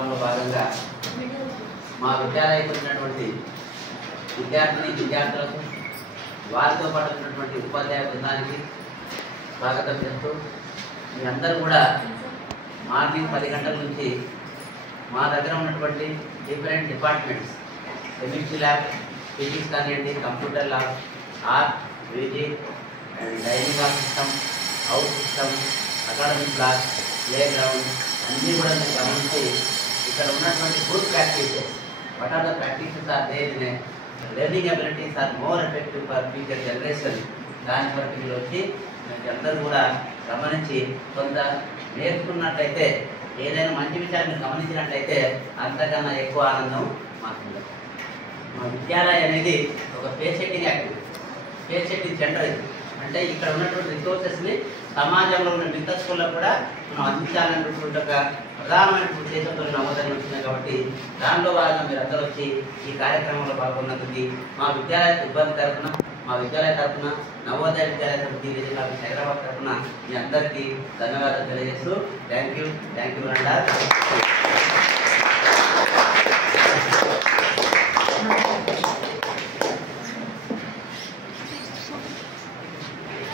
కార్యక్రమంలో భాగంగా మా విద్యాలయంలో ఉన్నటువంటి విద్యార్థులకు వారితో పాటు ఉన్నటువంటి ఉపాధ్యాయ బృందానికి స్వాగతం చేస్తూ మీ అందరూ కూడా మార్నింగ్ 10 గంటల నుంచి మా దగ్గర ఉన్నటువంటి different departments chemistry lab, physics కానివ్వండి, computer lab, art, music and dining hall system, house system, academic block, play ground అన్నీ కూడా మీరు గమనించి ఇక్కడ ఉన్నటువంటి good practices, what are the practices are there in learning abilities are more effective for future generation, దాని వరకు మీరు వచ్చి అందరూ కూడా గమనించి కొంత నేర్చుకున్నట్లయితే, ఏదైనా మంచి విషయాన్ని గమనించినట్లయితే అంతకన్నా ఎక్కువ ఆనందం మాకు ఉండదు. మా విద్యాలయం అనేది ఒక pace setting activity, pace setting centre ఇది. అంటే ఇక్కడ ఉన్నటువంటి రిసోర్సెస్ని సమాజంలో ఉన్న మిగతా స్కూళ్ళకు కూడా మనం అందించాలనేటువంటి ఒక ప్రధానమైన ఉద్దేశంతో నమోదని వచ్చినాయి. కాబట్టి దాంట్లో భాగంగా మీరు అందరూ వచ్చి ఈ కార్యక్రమంలో పాల్గొన్నందుకు మా విద్యాలయ సిబ్బంది తరఫున, మా విద్యాలయ తరఫున, నవోదయ విద్యాలయ సమితి హైదరాబాద్ తరఫున మీ అందరికీ ధన్యవాదాలు తెలియజేస్తూ థ్యాంక్ యూ.